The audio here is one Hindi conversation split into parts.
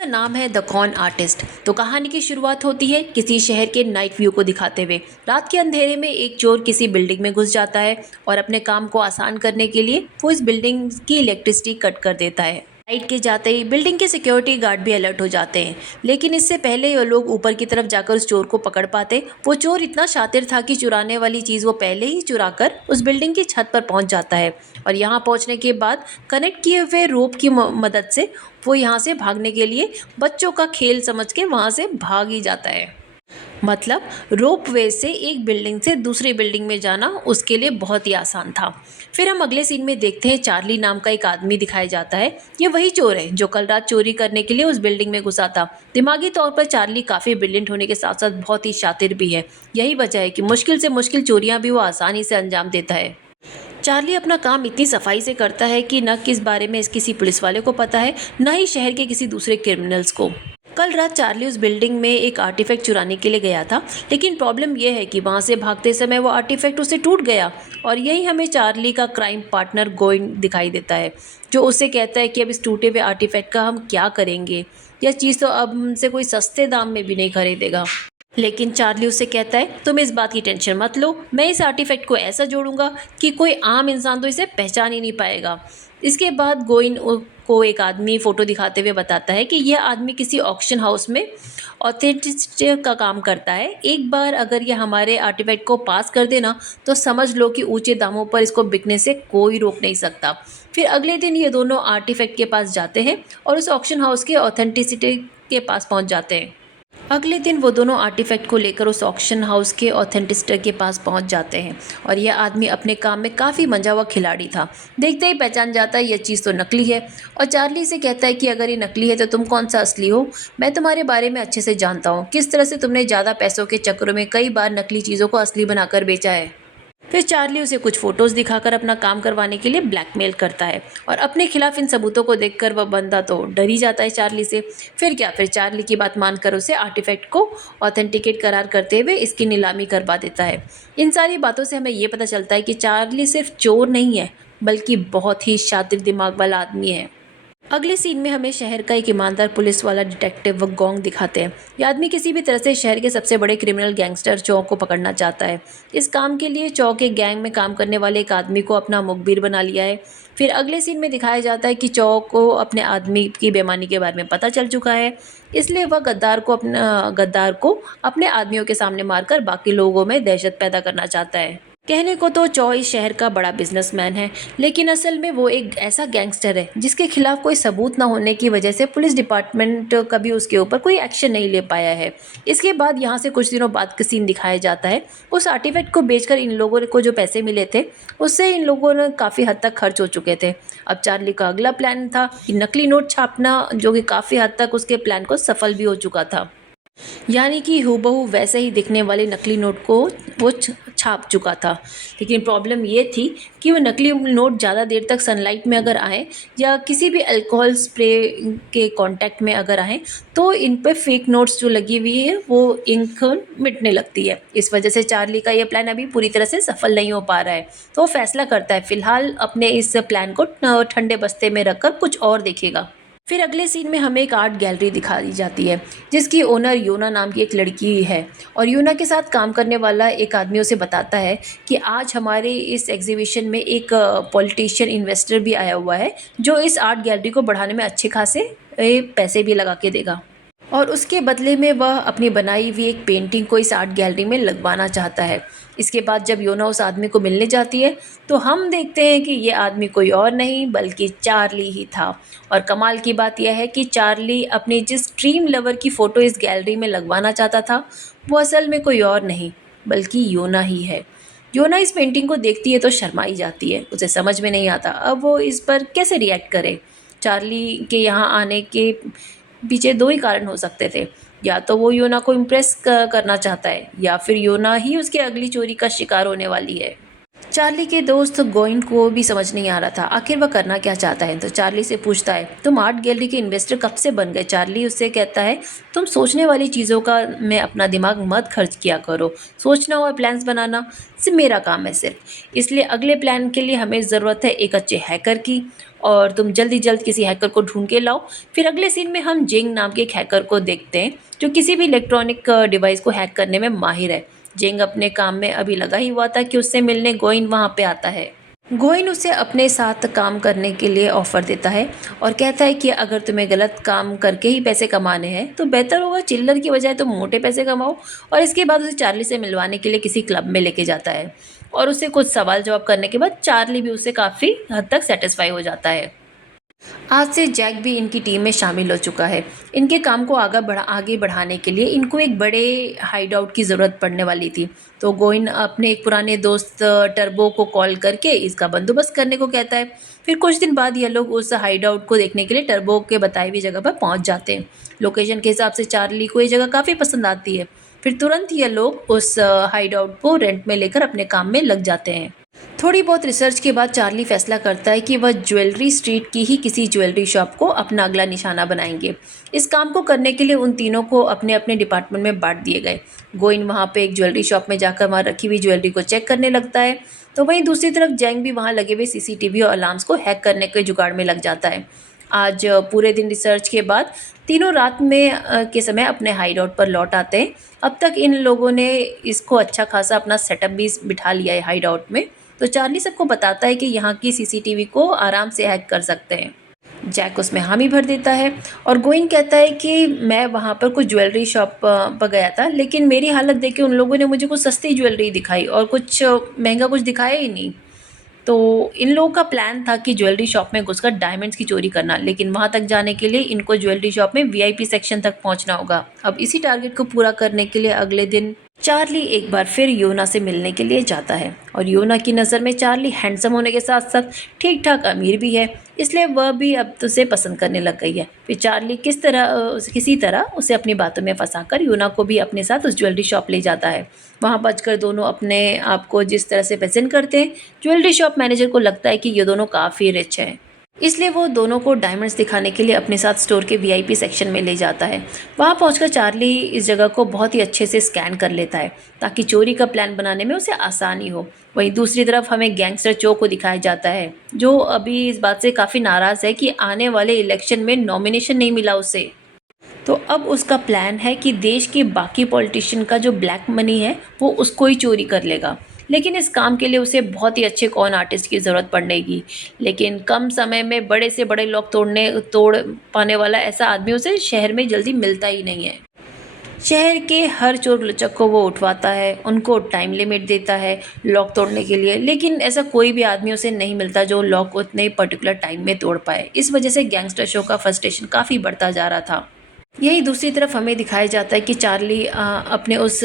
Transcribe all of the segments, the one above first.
का नाम है द कॉन आर्टिस्ट। तो कहानी की शुरुआत होती है किसी शहर के नाइट व्यू को दिखाते हुए। रात के अंधेरे में एक चोर किसी बिल्डिंग में घुस जाता है और अपने काम को आसान करने के लिए वो इस बिल्डिंग की इलेक्ट्रिसिटी कट कर देता है। लाइट के जाते ही बिल्डिंग के सिक्योरिटी गार्ड भी अलर्ट हो जाते हैं, लेकिन इससे पहले ये लोग ऊपर की तरफ जाकर उस चोर को पकड़ पाते। वो चोर इतना शातिर था कि चुराने वाली चीज़ वो पहले ही चुरा कर उस बिल्डिंग की छत पर पहुंच जाता है और यहाँ पहुंचने के बाद कनेक्ट किए हुए रोप की मदद से वो यहाँ से भागने के लिए बच्चों का खेल समझ के वहाँ से भाग ही जाता है। मतलब रोप वे से एक बिल्डिंग से दूसरी बिल्डिंग में जाना उसके लिए बहुत ही आसान था। फिर हम अगले सीन में देखते हैं चार्ली नाम का एक आदमी दिखाया जाता है। ये वही चोर है जो कल रात चोरी करने के लिए उस बिल्डिंग में घुसा था। दिमागी तौर पर चार्ली काफ़ी ब्रिलियंट होने के साथ साथ बहुत ही शातिर भी है। यही वजह है कि मुश्किल से मुश्किल चोरियाँ भी वो आसानी से अंजाम देता है। चार्ली अपना काम इतनी सफाई से करता है कि न किस बारे में किसी पुलिस वाले को पता है, न ही शहर के किसी दूसरे क्रिमिनल्स को। कल रात चार्ली उस बिल्डिंग में एक आर्टिफैक्ट चुराने के लिए गया था, लेकिन प्रॉब्लम यह है कि वहां से भागते समय वो आर्टिफैक्ट उसे टूट गया और यही हमें चार्ली का क्राइम पार्टनर गोइन दिखाई देता है, जो उससे कहता है कि अब इस टूटे हुए आर्टिफैक्ट का हम क्या करेंगे। यह चीज़ तो अब हमसे कोई सस्ते दाम में भी नहीं खरीदेगा। लेकिन चार्ली उससे कहता है तुम इस बात की टेंशन मत लो, मैं इस आर्टिफैक्ट को ऐसा जोड़ूंगा कि कोई आम इंसान तो इसे पहचान ही नहीं पाएगा। इसके बाद गोइन को एक आदमी फ़ोटो दिखाते हुए बताता है कि यह आदमी किसी ऑक्शन हाउस में ऑथेंटिसिटी का काम करता है। एक बार अगर यह हमारे आर्टिफैक्ट को पास कर देना तो समझ लो कि ऊंचे दामों पर इसको बिकने से कोई रोक नहीं सकता। फिर अगले दिन ये दोनों आर्टिफैक्ट के पास जाते हैं और उस ऑक्शन हाउस के ऑथेंटिसिटी के पास पहुंच जाते हैं। अगले दिन वो दोनों आर्टिफैक्ट को लेकर उस ऑक्शन हाउस के ऑथेंटिस्टर के पास पहुंच जाते हैं और यह आदमी अपने काम में काफ़ी मंझा हुआ खिलाड़ी था। देखते ही पहचान जाता है यह चीज़ तो नकली है और चार्ली से कहता है कि अगर ये नकली है तो तुम कौन सा असली हो। मैं तुम्हारे बारे में अच्छे से जानता हूँ, किस तरह से तुमने ज़्यादा पैसों के चक्करों में कई बार नकली चीज़ों को असली बनाकर बेचा है। फिर चार्ली उसे कुछ फोटोज़ दिखाकर अपना काम करवाने के लिए ब्लैकमेल करता है और अपने खिलाफ इन सबूतों को देखकर वह बंदा तो डर ही जाता है चार्ली से। फिर चार्ली की बात मानकर उसे आर्टिफैक्ट को ऑथेंटिकेट करार करते हुए इसकी नीलामी करवा देता है। इन सारी बातों से हमें ये पता चलता है कि चार्ली सिर्फ चोर नहीं है, बल्कि बहुत ही शातिर दिमाग वाला आदमी है। अगले सीन में हमें शहर का एक ईमानदार पुलिस वाला डिटेक्टिव वगोंग दिखाते हैं। ये आदमी किसी भी तरह से शहर के सबसे बड़े क्रिमिनल गैंगस्टर चौ को पकड़ना चाहता है। इस काम के लिए चौ के गैंग में काम करने वाले एक आदमी को अपना मुखबिर बना लिया है। फिर अगले सीन में दिखाया जाता है कि चौ को अपने आदमी की बेईमानी के बारे में पता चल चुका है, इसलिए वह गद्दार को अपने आदमियों के सामने मारकर बाकी लोगों में दहशत पैदा करना चाहता है। कहने को तो चौ इस शहर का बड़ा बिजनेसमैन है, लेकिन असल में वो एक ऐसा गैंगस्टर है जिसके खिलाफ कोई सबूत ना होने की वजह से पुलिस डिपार्टमेंट कभी उसके ऊपर कोई एक्शन नहीं ले पाया है। इसके बाद यहाँ से कुछ दिनों बाद का सीन दिखाया जाता है। उस आर्टिफैक्ट को बेचकर इन लोगों को जो पैसे मिले थे उससे इन लोगों ने काफ़ी हद तक खर्च हो चुके थे। अब चार्ली का अगला प्लान था कि नकली नोट छापना, जो कि काफ़ी हद तक उसके प्लान को सफल भी हो चुका था। यानी कि हूबहू वैसे ही दिखने वाले नकली नोट को वो छाप चुका था। लेकिन प्रॉब्लम ये थी कि वो नकली नोट ज़्यादा देर तक सनलाइट में अगर आए या किसी भी अल्कोहल स्प्रे के कांटेक्ट में अगर आए तो इन पे फेक नोट्स जो लगी हुई है वो इंक मिटने लगती है। इस वजह से चार्ली का ये प्लान अभी पूरी तरह से सफल नहीं हो पा रहा है। तो वो फैसला करता है फिलहाल अपने इस प्लान को ठंडे बस्ते में रखकर कुछ और देखेगा। फिर अगले सीन में हमें एक आर्ट गैलरी दिखाई जाती है जिसकी ओनर योना नाम की एक लड़की है और योना के साथ काम करने वाला एक आदमी उसे बताता है कि आज हमारे इस एग्जीबिशन में एक पॉलिटिशियन इन्वेस्टर भी आया हुआ है जो इस आर्ट गैलरी को बढ़ाने में अच्छे खासे पैसे भी लगा के देगा और उसके बदले में वह अपनी बनाई हुई एक पेंटिंग को इस आर्ट गैलरी में लगवाना चाहता है। इसके बाद जब योना उस आदमी को मिलने जाती है तो हम देखते हैं कि ये आदमी कोई और नहीं बल्कि चार्ली ही था। और कमाल की बात यह है कि चार्ली अपनी जिस ड्रीम लवर की फ़ोटो इस गैलरी में लगवाना चाहता था वो असल में कोई और नहीं बल्कि योना ही है। योना इस पेंटिंग को देखती है तो शर्माई जाती है, उसे समझ में नहीं आता अब वो इस पर कैसे रिएक्ट करे। चार्ली के यहाँ आने के पीछे दो ही कारण हो सकते थे, या तो वो योना को इम्प्रेस करना चाहता है या फिर योना ही उसकी अगली चोरी का शिकार होने वाली है। चार्ली के दोस्त गोइन को भी समझ नहीं आ रहा था आखिर वह करना क्या चाहता है। तो चार्ली से पूछता है तुम आर्ट गैलरी के इन्वेस्टर कब से बन गए। चार्ली उससे कहता है तुम सोचने वाली चीज़ों का में अपना दिमाग मत खर्च किया करो, सोचना और प्लान्स बनाना सिर्फ मेरा काम है सिर्फ। इसलिए अगले प्लान के लिए हमें ज़रूरत है एक अच्छे हैकर की और तुम जल्दी जल्द किसी हैकर को ढूंढ के लाओ। फिर अगले सीन में हम जिंग नाम के एक हैकर को देखते हैं जो किसी भी इलेक्ट्रॉनिक डिवाइस को हैक करने में माहिर है। जिंग अपने काम में अभी लगा ही हुआ था कि उससे मिलने गोइन वहाँ पे आता है। गोइन उसे अपने साथ काम करने के लिए ऑफ़र देता है और कहता है कि अगर तुम्हें गलत काम करके ही पैसे कमाने हैं तो बेहतर होगा चिल्लर की बजाय तुम मोटे पैसे कमाओ। और इसके बाद उसे चार्ली से मिलवाने के लिए किसी क्लब में लेके जाता है और उसे कुछ सवाल जवाब करने के बाद चार्ली भी उससे काफ़ी हद तक सेटिस्फाई हो जाता है। आज से जैक भी इनकी टीम में शामिल हो चुका है। इनके काम को आगे बढ़ाने के लिए इनको एक बड़े हाइड आउट की ज़रूरत पड़ने वाली थी। तो गोइन अपने एक पुराने दोस्त टर्बो को कॉल करके इसका बंदोबस्त करने को कहता है। फिर कुछ दिन बाद ये लोग उस हाइड आउट को देखने के लिए टर्बो के बताई हुई जगह पर पहुंच जाते हैं। लोकेशन के हिसाब से चार्ली को ये जगह काफ़ी पसंद आती है। फिर तुरंत ये लोग उस हाइड आउट को रेंट में लेकर अपने काम में लग जाते हैं। थोड़ी बहुत रिसर्च के बाद चार्ली फैसला करता है कि वह ज्वेलरी स्ट्रीट की ही किसी ज्वेलरी शॉप को अपना अगला निशाना बनाएंगे। इस काम को करने के लिए उन तीनों को अपने अपने डिपार्टमेंट में बांट दिए गए। गोइन वहाँ पे एक ज्वेलरी शॉप में जाकर वहाँ रखी हुई ज्वेलरी को चेक करने लगता है, तो वहीं दूसरी तरफ जैंग भी वहाँ लगे हुए सीसीटीवी और अलार्म्स को हैक करने के जुगाड़ में लग जाता है। आज पूरे दिन रिसर्च के बाद तीनों रात में के समय अपने हाइड आउट पर लौट आते हैं। अब तक इन लोगों ने इसको अच्छा खासा अपना सेटअप भी बिठा लिया है हाइड आउट में। तो चार्ली सबको बताता है कि यहाँ की सीसीटीवी को आराम से हैक कर सकते हैं। जैक उसमें हामी भर देता है और गोइन कहता है कि मैं वहाँ पर कुछ ज्वेलरी शॉप पर गया था, लेकिन मेरी हालत देख के उन लोगों ने मुझे कुछ सस्ती ज्वेलरी दिखाई और कुछ महंगा कुछ दिखाया ही नहीं। तो इन लोगों का प्लान था कि ज्वेलरी शॉप में घुसकर डायमंड्स की चोरी करना, लेकिन वहाँ तक जाने के लिए इनको ज्वेलरी शॉप में वीआईपी सेक्शन तक पहुँचना होगा। अब इसी टारगेट को पूरा करने के लिए अगले दिन चार्ली एक बार फिर योना से मिलने के लिए जाता है और योना की नज़र में चार्ली हैंडसम होने के साथ साथ ठीक ठाक अमीर भी है, इसलिए वह भी अब तो उसे पसंद करने लग गई है। फिर चार्ली किसी तरह उसे अपनी बातों में फंसाकर योना को भी अपने साथ उस ज्वेलरी शॉप ले जाता है। वहाँ पहुंचकर दोनों अपने आप को जिस तरह से प्रेजेंट करते हैं, ज्वेलरी शॉप मैनेजर को लगता है कि ये दोनों काफ़ी रिच हैं, इसलिए वो दोनों को डायमंड्स दिखाने के लिए अपने साथ स्टोर के वीआईपी सेक्शन में ले जाता है। वहाँ पहुंचकर चार्ली इस जगह को बहुत ही अच्छे से स्कैन कर लेता है ताकि चोरी का प्लान बनाने में उसे आसानी हो। वहीं दूसरी तरफ हमें गैंगस्टर चो को दिखाया जाता है जो अभी इस बात से काफ़ी नाराज़ है कि आने वाले इलेक्शन में नॉमिनेशन नहीं मिला उसे। तो अब उसका प्लान है कि देश के बाकी पॉलिटिशियन का जो ब्लैक मनी है वो उसको ही चोरी कर लेगा, लेकिन इस काम के लिए उसे बहुत ही अच्छे कॉन आर्टिस्ट की ज़रूरत पड़ेगी। लेकिन कम समय में बड़े से बड़े लॉक तोड़ पाने वाला ऐसा आदमी उसे शहर में जल्दी मिलता ही नहीं है। शहर के हर चोर लुच्चक को वो उठवाता है, उनको टाइम लिमिट देता है लॉक तोड़ने के लिए, लेकिन ऐसा कोई भी आदमी उसे नहीं मिलता जो लॉक उतने पर्टिकुलर टाइम में तोड़ पाए। इस वजह से गैंगस्टर शो का फ्रस्ट्रेशन काफ़ी बढ़ता जा रहा था। यही दूसरी तरफ हमें दिखाया जाता है कि चार्ली अपने उस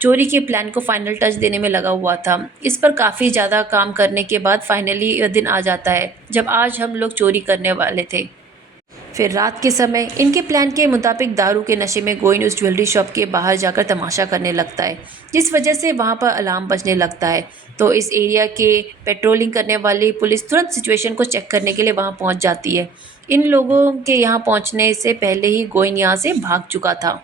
चोरी के प्लान को फाइनल टच देने में लगा हुआ था। इस पर काफ़ी ज़्यादा काम करने के बाद फाइनली यह दिन आ जाता है जब आज हम लोग चोरी करने वाले थे। फिर रात के समय इनके प्लान के मुताबिक दारू के नशे में गोइन उस ज्वेलरी शॉप के बाहर जाकर तमाशा करने लगता है, जिस वजह से वहाँ पर अलार्म बजने लगता है। तो इस एरिया के पेट्रोलिंग करने वाली पुलिस तुरंत सिचुएशन को चेक करने के लिए वहाँ पहुँच जाती है। इन लोगों के यहाँ पहुँचने से पहले ही गोइन यहाँ से भाग चुका था,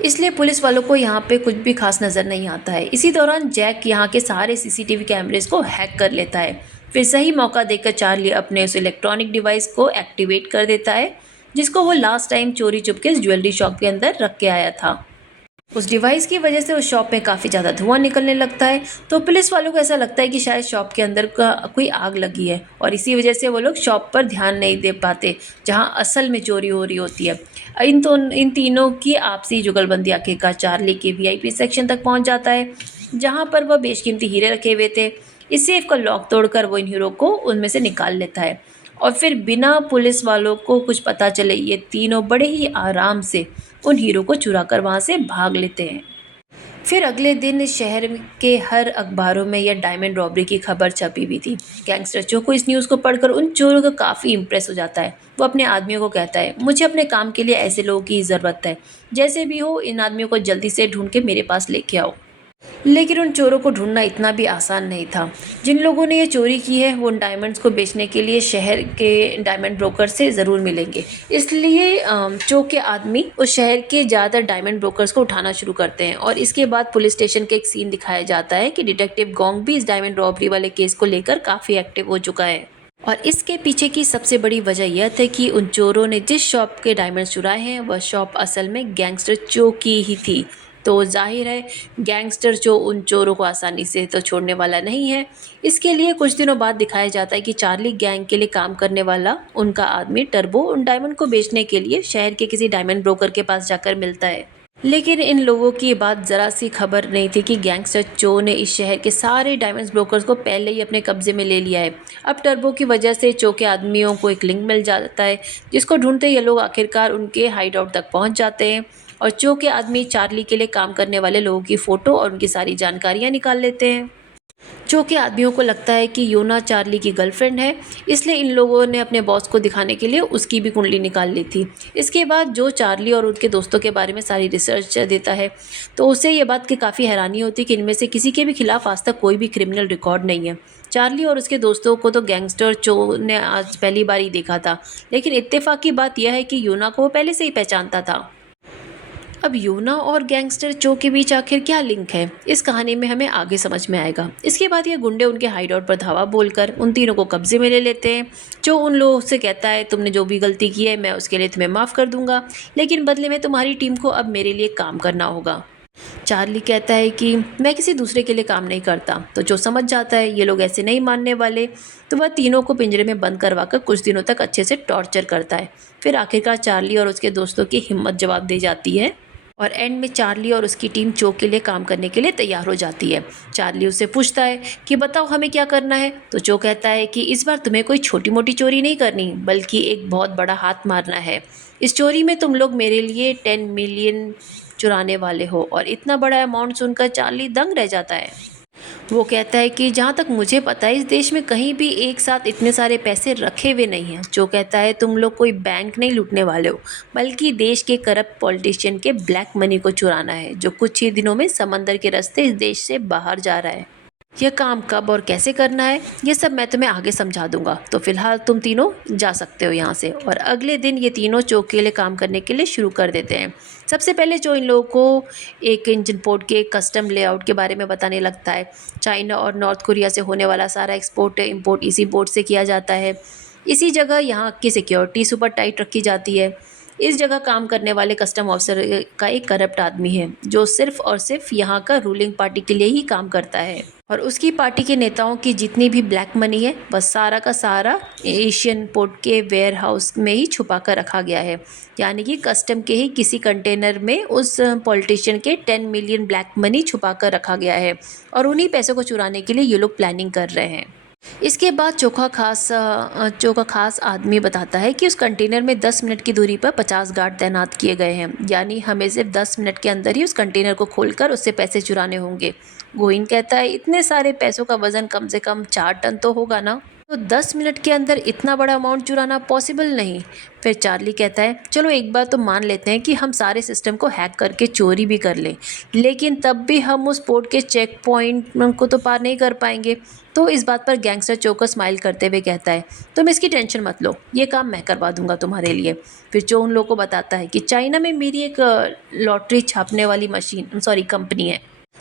इसलिए पुलिस वालों को यहाँ पे कुछ भी खास नज़र नहीं आता है। इसी दौरान जैक यहाँ के सारे सीसीटीवी कैमरेज को हैक कर लेता है। फिर सही मौका देखकर चार्ली अपने उस इलेक्ट्रॉनिक डिवाइस को एक्टिवेट कर देता है जिसको वो लास्ट टाइम चोरी चुपके इस ज्वेलरी शॉप के अंदर रख के आया था। उस डिवाइस की वजह से उस शॉप में काफ़ी ज़्यादा धुआं निकलने लगता है। तो पुलिस वालों को ऐसा लगता है कि शायद शॉप के अंदर कोई आग लगी है और इसी वजह से वो लोग शॉप पर ध्यान नहीं दे पाते जहां असल में चोरी हो रही होती है। इन तीनों की आपसी जुगलबंदी आखिरकार चार्ली के वीआईपी सेक्शन तक पहुंच जाता है जहां पर वह बेशकीमती हीरे रखे हुए थे। इस सेफ का लॉक तोड़कर वो इन हीरो को उनमें से निकाल लेता है और फिर बिना पुलिस वालों को कुछ पता चले ये तीनों बड़े ही आराम से उन हीरो को चुरा कर वहाँ से भाग लेते हैं। फिर अगले दिन शहर के हर अखबारों में यह डायमंड रॉबरी की खबर छपी हुई थी। गैंगस्टर चो को इस न्यूज़ को पढ़कर उन चोरों को काफ़ी इम्प्रेस हो जाता है। वो अपने आदमियों को कहता है, मुझे अपने काम के लिए ऐसे लोगों की ज़रूरत है, जैसे भी हो इन आदमियों को जल्दी से ढूंढ के मेरे पास लेके आओ। लेकिन उन चोरों को ढूंढना इतना भी आसान नहीं था। जिन लोगों ने ये चोरी की है वो उन डायमंड्स को बेचने के लिए शहर के डायमंड ब्रोकर से ज़रूर मिलेंगे, इसलिए चो के आदमी उस शहर के ज़्यादातर डायमंड ब्रोकर्स को उठाना शुरू करते हैं। और इसके बाद पुलिस स्टेशन के एक सीन दिखाया जाता है कि डिटेक्टिव गोंग भी इस डायमंड रॉबरी वाले केस को लेकर काफ़ी एक्टिव हो चुका है। और इसके पीछे की सबसे बड़ी वजह यह थी कि उन चोरों ने जिस शॉप के डायमंड्स चुराए हैं वह शॉप असल में गैंगस्टर चो की ही थी। तो जाहिर है गैंगस्टर चो उन चोरों को आसानी से तो छोड़ने वाला नहीं है। इसके लिए कुछ दिनों बाद दिखाया जाता है कि चार्ली गैंग के लिए काम करने वाला उनका आदमी टर्बो उन डायमंड को बेचने के लिए शहर के किसी डायमंड ब्रोकर के पास जाकर मिलता है। लेकिन इन लोगों की ये बात ज़रा सी खबर नहीं थी कि गैंगस्टर चो ने इस शहर के सारे डायमंड्स ब्रोकर्स को पहले ही अपने कब्जे में ले लिया है। अब टर्बो की वजह से चो के आदमियों को एक लिंक मिल जाता है, जिसको ढूंढते ये लोग आखिरकार उनके हाइड आउट तक पहुंच जाते हैं और चो के आदमी चार्ली के लिए काम करने वाले लोगों की फ़ोटो और उनकी सारी जानकारियाँ निकाल लेते हैं। जो कि आदमियों को लगता है कि योना चार्ली की गर्लफ्रेंड है, इसलिए इन लोगों ने अपने बॉस को दिखाने के लिए उसकी भी कुंडली निकाल ली थी। इसके बाद जो चार्ली और उनके दोस्तों के बारे में सारी रिसर्च देता है, तो उसे ये बात की काफ़ी हैरानी होती है कि इनमें से किसी के भी खिलाफ आज तक कोई भी क्रिमिनल रिकॉर्ड नहीं है। चार्ली और उसके दोस्तों को तो गैंगस्टर चो ने आज पहली बार ही देखा था, लेकिन इत्तेफाक की बात यह है कि योना को वो पहले से ही पहचानता था। अब यूना और गैंगस्टर चो के बीच आखिर क्या लिंक है, इस कहानी में हमें आगे समझ में आएगा। इसके बाद ये गुंडे उनके हाइडआउट पर धावा बोलकर उन तीनों को कब्जे में ले लेते हैं। चो उन लोगों से कहता है तुमने जो भी गलती की है मैं उसके लिए तुम्हें माफ़ कर दूंगा, लेकिन बदले में तुम्हारी टीम को अब मेरे लिए काम करना होगा। चार्ली कहता है कि मैं किसी दूसरे के लिए काम नहीं करता, तो जो समझ जाता है ये लोग ऐसे नहीं मानने वाले, तो वह तीनों को पिंजरे में बंद करवाकर कुछ दिनों तक अच्छे से टॉर्चर करता है। फिर आखिरकार चार्ली और उसके दोस्तों की हिम्मत जवाब दे जाती है और एंड में चार्ली और उसकी टीम चो के लिए काम करने के लिए तैयार हो जाती है। चार्ली उससे पूछता है कि बताओ हमें क्या करना है, तो चो कहता है कि इस बार तुम्हें कोई छोटी मोटी चोरी नहीं करनी, बल्कि एक बहुत बड़ा हाथ मारना है। इस चोरी में तुम लोग मेरे लिए 10 मिलियन चुराने वाले हो। और इतना बड़ा अमाउंट सुनकर चार्ली दंग रह जाता है। वो कहता है कि जहाँ तक मुझे पता है इस देश में कहीं भी एक साथ इतने सारे पैसे रखे हुए नहीं हैं। जो कहता है तुम लोग कोई बैंक नहीं लूटने वाले हो, बल्कि देश के करप्ट पॉलिटिशियन के ब्लैक मनी को चुराना है, जो कुछ ही दिनों में समंदर के रास्ते इस देश से बाहर जा रहा है। यह काम कब और कैसे करना है ये सब मैं तुम्हें आगे समझा दूंगा, तो फिलहाल तुम तीनों जा सकते हो यहाँ से। और अगले दिन ये तीनों चो के लिए काम करने के लिए शुरू कर देते हैं। सबसे पहले जो इन लोगों को एक इंजन पोर्ट के कस्टम लेआउट के बारे में बताने लगता है। चाइना और नॉर्थ कोरिया से होने वाला सारा एक्सपोर्ट इम्पोर्ट इसी पोर्ट से किया जाता है। इसी जगह यहाँ की सिक्योरिटी सुपर टाइट रखी जाती है। इस जगह काम करने वाले कस्टम ऑफिसर का एक करप्ट आदमी है, जो सिर्फ और सिर्फ यहाँ का रूलिंग पार्टी के लिए ही काम करता है और उसकी पार्टी के नेताओं की जितनी भी ब्लैक मनी है वह सारा का सारा एशियन पोर्ट के वेयर हाउस में ही छुपा कर रखा गया है। यानी कि कस्टम के ही किसी कंटेनर में उस पॉलिटिशियन के 10 मिलियन ब्लैक मनी छुपा कर रखा गया है और उन्हीं पैसों को चुराने के लिए ये लोग प्लानिंग कर रहे हैं। इसके बाद चोखा खास आदमी बताता है कि उस कंटेनर में 10 मिनट की दूरी पर 50 गार्ड तैनात किए गए हैं, यानी हमें सिर्फ 10 मिनट के अंदर ही उस कंटेनर को खोलकर उससे पैसे चुराने होंगे। गोइन कहता है इतने सारे पैसों का वजन कम से कम 4 टन तो होगा ना, तो 10 मिनट के अंदर इतना बड़ा अमाउंट चुराना पॉसिबल नहीं। फिर चार्ली कहता है चलो एक बार तो मान लेते हैं कि हम सारे सिस्टम को हैक करके चोरी भी कर लें, लेकिन तब भी हम उस पोर्ट के चेक पॉइंट को तो पार नहीं कर पाएंगे। तो इस बात पर गैंगस्टर चो स्माइल करते हुए कहता है तुम इसकी टेंशन मत लो, ये काम मैं करवा दूंगा तुम्हारे लिए। फिर चो उन लोगों को बताता है कि चाइना में मेरी एक लॉटरी छापने वाली कंपनी है,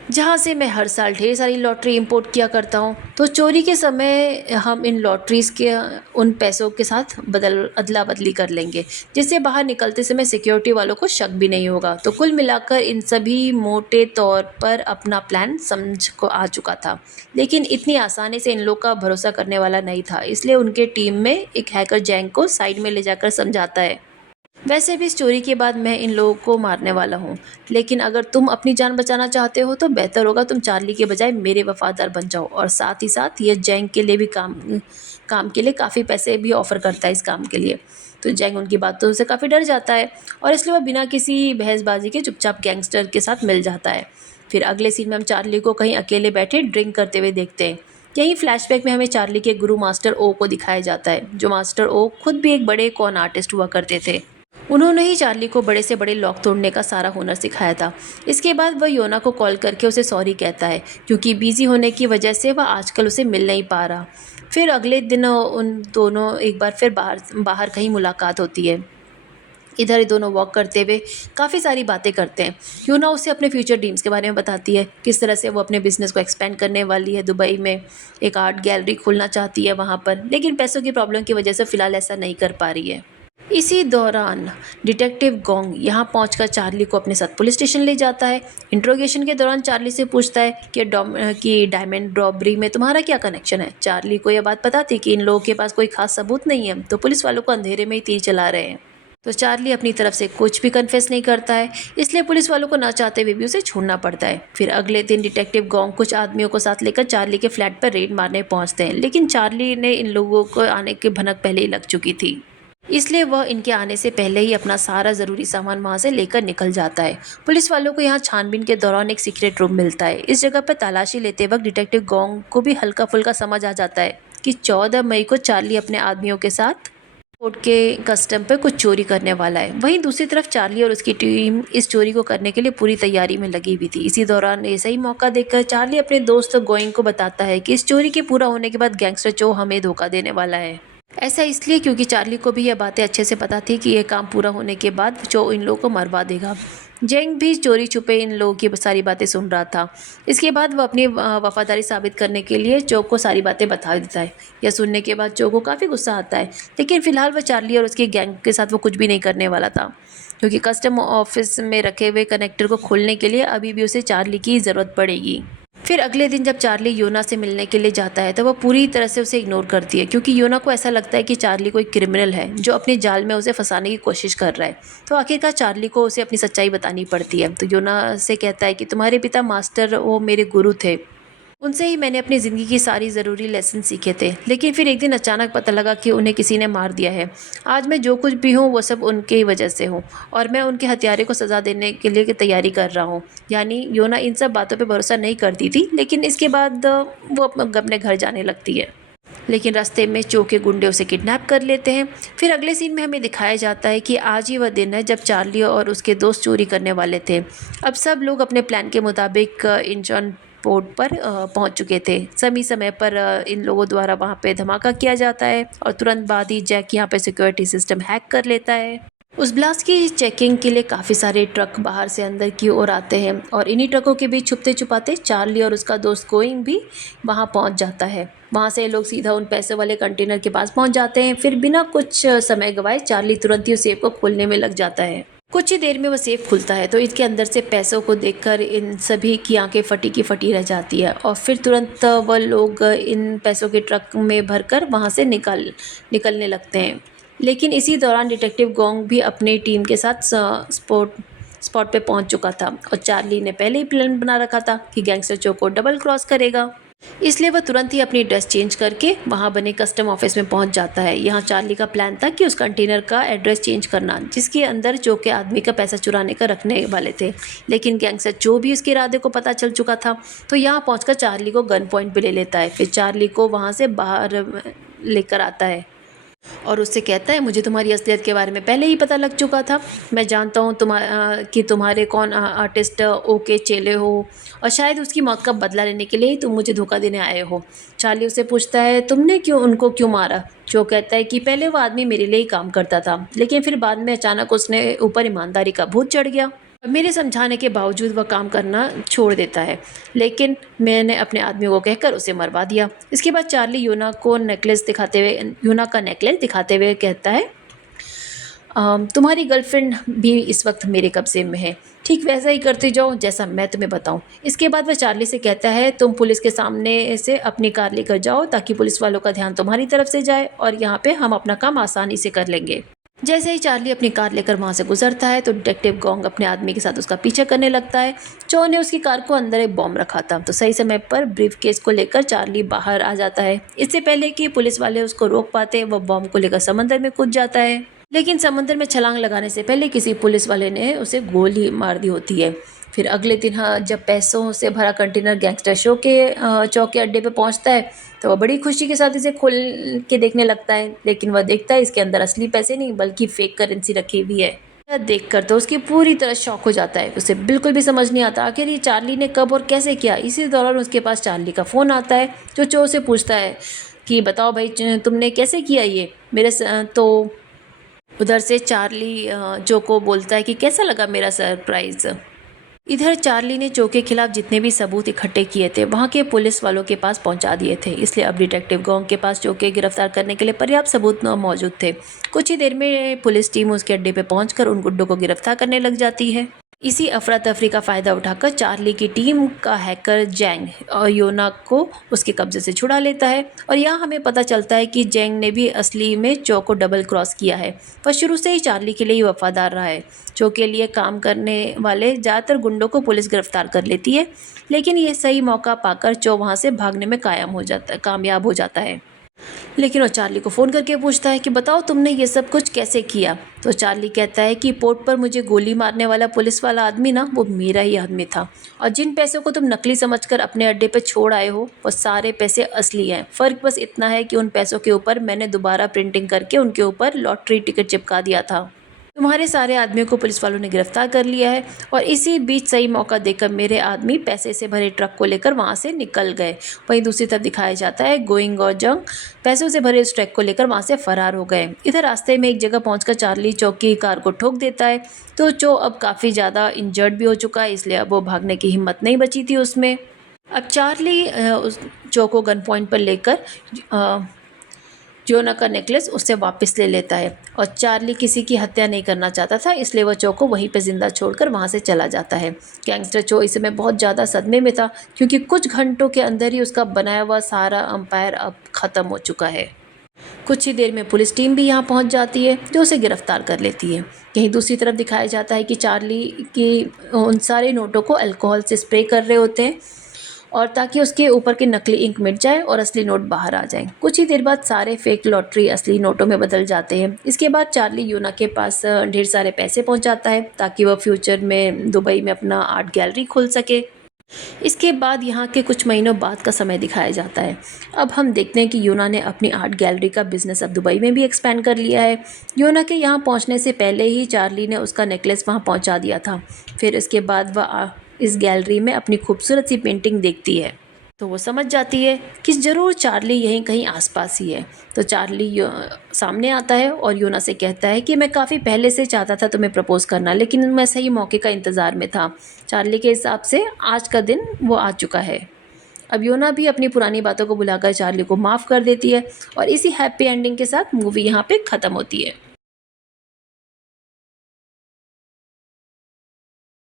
जहाँ से मैं हर साल ढेर सारी लॉटरी इंपोर्ट किया करता हूँ। तो चोरी के समय हम इन लॉटरीज़ के उन पैसों के साथ अदला बदली कर लेंगे, जिससे बाहर निकलते समय सिक्योरिटी वालों को शक भी नहीं होगा। तो कुल मिलाकर इन सभी मोटे तौर पर अपना प्लान समझ को आ चुका था, लेकिन इतनी आसानी से इन लोग का भरोसा करने वाला नहीं था। इसलिए उनके टीम में एक हैकर जैंग को साइड में ले जाकर समझाता है वैसे भी इस चोरी के बाद मैं इन लोगों को मारने वाला हूँ, लेकिन अगर तुम अपनी जान बचाना चाहते हो तो बेहतर होगा तुम चार्ली के बजाय मेरे वफादार बन जाओ। और साथ ही साथ ये जैंग के लिए भी काम के लिए काफ़ी पैसे भी ऑफ़र करता है इस काम के लिए। तो जैंग उनकी बातों से काफ़ी डर जाता है और इसलिए वह बिना किसी बहसबाजी के चुपचाप गैंगस्टर के साथ मिल जाता है। फिर अगले सीन में हम चार्ली को कहीं अकेले बैठे ड्रिंक करते हुए देखते हैं। यही फ्लैशबैक में हमें चार्ली के गुरु मास्टर ओ को दिखाया जाता है, जो मास्टर ओ खुद भी एक बड़े कॉन आर्टिस्ट हुआ करते थे। उन्होंने ही चार्ली को बड़े से बड़े लॉक तोड़ने का सारा हुनर सिखाया था। इसके बाद वह योना को कॉल करके उसे सॉरी कहता है, क्योंकि बिजी होने की वजह से वह आजकल उसे मिल नहीं पा रहा। फिर अगले दिन उन दोनों एक बार फिर बाहर कहीं मुलाकात होती है। इधर ये दोनों वॉक करते हुए काफ़ी सारी बातें करते हैं। यूना उससे अपने फ्यूचर ड्रीम्स के बारे में बताती है, किस तरह से वो अपने बिज़नेस को एक्सपेंड करने वाली है दुबई में, एक आर्ट गैलरी खोलना चाहती है वहाँ पर, लेकिन पैसों की प्रॉब्लम की वजह से फ़िलहाल ऐसा नहीं कर पा रही है। इसी दौरान डिटेक्टिव गोंग यहाँ पहुंचकर चार्ली को अपने साथ पुलिस स्टेशन ले जाता है। इंट्रोगेशन के दौरान चार्ली से पूछता है कि डायमंड रॉबरी में तुम्हारा क्या कनेक्शन है। चार्ली को यह बात पता थी कि इन लोगों के पास कोई खास सबूत नहीं है, तो पुलिस वालों को अंधेरे में ही तीर चला रहे हैं। तो चार्ली अपनी तरफ से कुछ भी कन्फेस नहीं करता है, इसलिए पुलिस वालों को ना चाहते हुए भी उसे छोड़ना पड़ता है। फिर अगले दिन डिटेक्टिव गोंग कुछ आदमियों को साथ लेकर चार्ली के फ्लैट पर रेड मारने पहुंचते हैं, लेकिन चार्ली ने इन लोगों को आने की भनक पहले ही लग चुकी थी, इसलिए वह इनके आने से पहले ही अपना सारा ज़रूरी सामान वहां से लेकर निकल जाता है। पुलिस वालों को यहाँ छानबीन के दौरान एक सीक्रेट रूम मिलता है। इस जगह पर तलाशी लेते वक्त डिटेक्टिव गोंग को भी हल्का फुल्का समझ आ जाता है कि 14 मई को चार्ली अपने आदमियों के साथ पोर्ट के कस्टम पर कुछ चोरी करने वाला है। वहीं दूसरी तरफ चार्ली और उसकी टीम इस चोरी को करने के लिए पूरी तैयारी में लगी हुई थी। इसी दौरान ऐसा ही मौका देखकर चार्ली अपने दोस्त गोइंग को बताता है कि इस चोरी के पूरा होने के बाद गैंगस्टर चो हमें धोखा देने वाला है। ऐसा इसलिए क्योंकि चार्ली को भी यह बातें अच्छे से पता थी कि यह काम पूरा होने के बाद चो इन लोगों को मरवा देगा। जेंग भी चोरी छुपे इन लोगों की सारी बातें सुन रहा था। इसके बाद वह अपनी वफादारी साबित करने के लिए चो को सारी बातें बता देता है। यह सुनने के बाद चो को काफ़ी गुस्सा आता है, लेकिन फिलहाल वह चार्ली और उसके गैंग के साथ वो कुछ भी नहीं करने वाला था, क्योंकि कस्टम ऑफिस में रखे हुए कनेक्टर को खोलने के लिए अभी भी उसे चार्ली की ज़रूरत पड़ेगी। फिर अगले दिन जब चार्ली योना से मिलने के लिए जाता है तो वह पूरी तरह से उसे इग्नोर करती है, क्योंकि योना को ऐसा लगता है कि चार्ली कोई क्रिमिनल है जो अपने जाल में उसे फंसाने की कोशिश कर रहा है। तो आखिरकार चार्ली को उसे अपनी सच्चाई बतानी पड़ती है। तो योना से कहता है कि तुम्हारे पिता मास्टर वो मेरे गुरु थे, उनसे ही मैंने अपनी ज़िंदगी की सारी ज़रूरी लेसन सीखे थे, लेकिन फिर एक दिन अचानक पता लगा कि उन्हें किसी ने मार दिया है। आज मैं जो कुछ भी हूँ वो सब उनके ही वजह से हूँ, और मैं उनके हत्यारे को सज़ा देने के लिए की तैयारी कर रहा हूँ। यानी योना इन सब बातों पे भरोसा नहीं करती थी, लेकिन इसके बाद वो अपने घर जाने लगती है। लेकिन रास्ते में चो के गुंडे उसे किडनैप कर लेते हैं। फिर अगले सीन में हमें दिखाया जाता है कि आज ही वह दिन है जब चार्ली और उसके दोस्त चोरी करने वाले थे। अब सब लोग अपने प्लान के मुताबिक इंचॉन पोर्ट पर पहुंच चुके थे। समय पर इन लोगों द्वारा वहां पे धमाका किया जाता है और तुरंत बाद ही जैक यहाँ पे सिक्योरिटी सिस्टम हैक कर लेता है। उस ब्लास्ट की चेकिंग के लिए काफ़ी सारे ट्रक बाहर से अंदर की ओर आते हैं, और इन्हीं ट्रकों के बीच छुपते छुपाते चार्ली और उसका दोस्त गोइंग भी वहां पहुंच जाता है। वहां से लोग सीधा उन पैसे वाले कंटेनर के पास पहुंच जाते हैं। फिर बिना कुछ समय गवाए चार्ली तुरंत ही उस सेफ को खोलने में लग जाता है। कुछ ही देर में वो सेफ खुलता है तो इसके अंदर से पैसों को देखकर इन सभी की आंखें फटी की फटी रह जाती है, और फिर तुरंत वह लोग इन पैसों के ट्रक में भरकर वहां से निकलने लगते हैं। लेकिन इसी दौरान डिटेक्टिव गोंग भी अपनी टीम के साथ स्पॉट पे पहुंच चुका था, और चार्ली ने पहले ही प्लान बना रखा था कि गैंगस्टर चो को डबल क्रॉस करेगा। इसलिए वह तुरंत ही अपनी ड्रेस चेंज करके वहां बने कस्टम ऑफिस में पहुंच जाता है। यहाँ चार्ली का प्लान था कि उस कंटेनर का एड्रेस चेंज करना, जिसके अंदर चो के आदमी का पैसा चुराने का रखने वाले थे। लेकिन गैंगस्टर चो भी उसके इरादे को पता चल चुका था, तो यहाँ पहुंचकर चार्ली को गन पॉइंट पे ले लेता है। फिर चार्ली को वहां से बाहर लेकर आता है और उससे कहता है, मुझे तुम्हारी असलियत के बारे में पहले ही पता लग चुका था। मैं जानता हूँ कि तुम्हारे कौन आर्टिस्ट ओके चेले हो, और शायद उसकी मौत का बदला लेने के लिए ही तुम मुझे धोखा देने आए हो। चार्ली उससे पूछता है, तुमने उनको क्यों मारा। जो कहता है कि पहले वो आदमी मेरे लिए ही काम करता था, लेकिन फिर बाद में अचानक उसने ऊपर ईमानदारी का भूत चढ़ गया। मेरे समझाने के बावजूद वह काम करना छोड़ देता है, लेकिन मैंने अपने आदमी को कहकर उसे मरवा दिया। इसके बाद चार्ली यूना का नेकलेस दिखाते हुए कहता है, तुम्हारी गर्लफ्रेंड भी इस वक्त मेरे कब्जे में है, ठीक वैसा ही करते जाओ जैसा मैं तुम्हें बताऊं। इसके बाद वह चार्ली से कहता है, तुम पुलिस के सामने से अपनी कार लेकर जाओ ताकि पुलिस वालों का ध्यान तुम्हारी तरफ से जाए, और यहाँ पे हम अपना काम आसानी से कर लेंगे। जैसे ही चार्ली अपनी कार लेकर वहां से गुजरता है तो डिटेक्टिव गोंग अपने आदमी के साथ उसका पीछा करने लगता है। चो ने उसकी कार को अंदर एक बॉम्ब रखा था, तो सही समय पर ब्रीफ केस को लेकर चार्ली बाहर आ जाता है। इससे पहले कि पुलिस वाले उसको रोक पाते, वह बॉम्ब को लेकर समंदर में कूद जाता है, लेकिन समंदर में छलांग लगाने से पहले किसी पुलिस वाले ने उसे गोली मार दी होती है। फिर अगले दिन जब पैसों से भरा कंटेनर गैंगस्टर शो के चौक के अड्डे पे पहुंचता है तो वह बड़ी खुशी के साथ इसे खोल के देखने लगता है, लेकिन वह देखता है इसके अंदर असली पैसे नहीं बल्कि फेक करेंसी रखी हुई है। यह देखकर तो उसकी पूरी तरह शॉक हो जाता है। उसे बिल्कुल भी समझ नहीं आता आखिर ये चार्ली ने कब और कैसे किया। इसी दौरान उसके पास चार्ली का फ़ोन आता है जो चो से पूछता है कि बताओ भाई तुमने कैसे किया ये। तो उधर से चार्ली जो को बोलता है कि कैसा लगा मेरा सरप्राइज़। इधर चार्ली ने जो के खिलाफ जितने भी सबूत इकट्ठे किए थे वहाँ के पुलिस वालों के पास पहुँचा दिए थे, इसलिए अब डिटेक्टिव गोंग के पास जो के गिरफ्तार करने के लिए पर्याप्त सबूत मौजूद थे। कुछ ही देर में पुलिस टीम उसके अड्डे पे पहुंचकर उन गुड्डों को गिरफ्तार करने लग जाती है। इसी अफरा तफरी का फ़ायदा उठाकर चार्ली की टीम का हैकर जैंग और योना को उसके कब्जे से छुड़ा लेता है, और यहाँ हमें पता चलता है कि जैंग ने भी असली में चो को डबल क्रॉस किया है। वह शुरू से ही चार्ली के लिए ही वफादार रहा है। चो के लिए काम करने वाले ज़्यादातर गुंडों को पुलिस गिरफ्तार कर लेती है, लेकिन ये सही मौका पाकर चो वहाँ से भागने में कामयाब हो जाता है। लेकिन वो चार्ली को फ़ोन करके पूछता है कि बताओ तुमने ये सब कुछ कैसे किया। तो चार्ली कहता है कि पोर्ट पर मुझे गोली मारने वाला पुलिस वाला आदमी ना वो मेरा ही आदमी था, और जिन पैसों को तुम नकली समझकर अपने अड्डे पर छोड़ आए हो वो सारे पैसे असली हैं। फ़र्क बस इतना है कि उन पैसों के ऊपर मैंने दोबारा प्रिंटिंग करके उनके ऊपर लॉटरी टिकट चिपका दिया था। तुम्हारे सारे आदमियों को पुलिस वालों ने गिरफ्तार कर लिया है, और इसी बीच सही मौका देकर मेरे आदमी पैसे से भरे ट्रक को लेकर वहाँ से निकल गए। वहीं दूसरी तरफ दिखाया जाता है गोइंग और जंग पैसों से भरे उस ट्रक को लेकर वहाँ से फरार हो गए। इधर रास्ते में एक जगह पहुँचकर चार्ली चो की कार को ठोक देता है, तो चो अब काफ़ी ज़्यादा इंजर्ड भी हो चुका है, इसलिए अब वो भागने की हिम्मत नहीं बची थी उसमें। अब चार्ली उस चो को गन पॉइंट पर लेकर जोना का नेकलेस उससे वापस ले लेता है, और चार्ली किसी की हत्या नहीं करना चाहता था, इसलिए वह चो को वहीं पर जिंदा छोड़कर वहां से चला जाता है। गैंगस्टर चो इस समय बहुत ज़्यादा सदमे में था, क्योंकि कुछ घंटों के अंदर ही उसका बनाया हुआ सारा अंपायर अब ख़त्म हो चुका है। कुछ ही देर में पुलिस टीम भी यहाँ पहुँच जाती है, जो उसे गिरफ्तार कर लेती है। कहीं दूसरी तरफ दिखाया जाता है कि चार्ली की उन सारे नोटों को अल्कोहल से स्प्रे कर रहे होते हैं, और ताकि उसके ऊपर की नकली इंक मिट जाए और असली नोट बाहर आ जाए। कुछ ही देर बाद सारे फेक लॉटरी असली नोटों में बदल जाते हैं। इसके बाद चार्ली यूना के पास ढेर सारे पैसे पहुंचाता है, ताकि वह फ्यूचर में दुबई में अपना आर्ट गैलरी खोल सके। इसके बाद यहाँ के कुछ महीनों बाद का समय दिखाया जाता है। अब हम देखते हैं कि यूना ने अपनी आर्ट गैलरी का बिजनेस अब दुबई में भी एक्सपेंड कर लिया है। यूना के यहाँ पहुँचने से पहले ही चार्ली ने उसका नेकलेस वहाँ पहुँचा दिया था। फिर इसके बाद वह इस गैलरी में अपनी खूबसूरत सी पेंटिंग देखती है, तो वो समझ जाती है कि ज़रूर चार्ली यहीं कहीं आसपास ही है। तो चार्ली सामने आता है और यूना से कहता है कि मैं काफ़ी पहले से चाहता था तुम्हें प्रपोज़ करना, लेकिन मैं सही मौके का इंतज़ार में था। चार्ली के हिसाब से आज का दिन वो आ चुका है। अब यूना भी अपनी पुरानी बातों को भुलाकर चार्ली को माफ़ कर देती है, और इसी हैप्पी एंडिंग के साथ मूवी यहाँ पे ख़त्म होती है।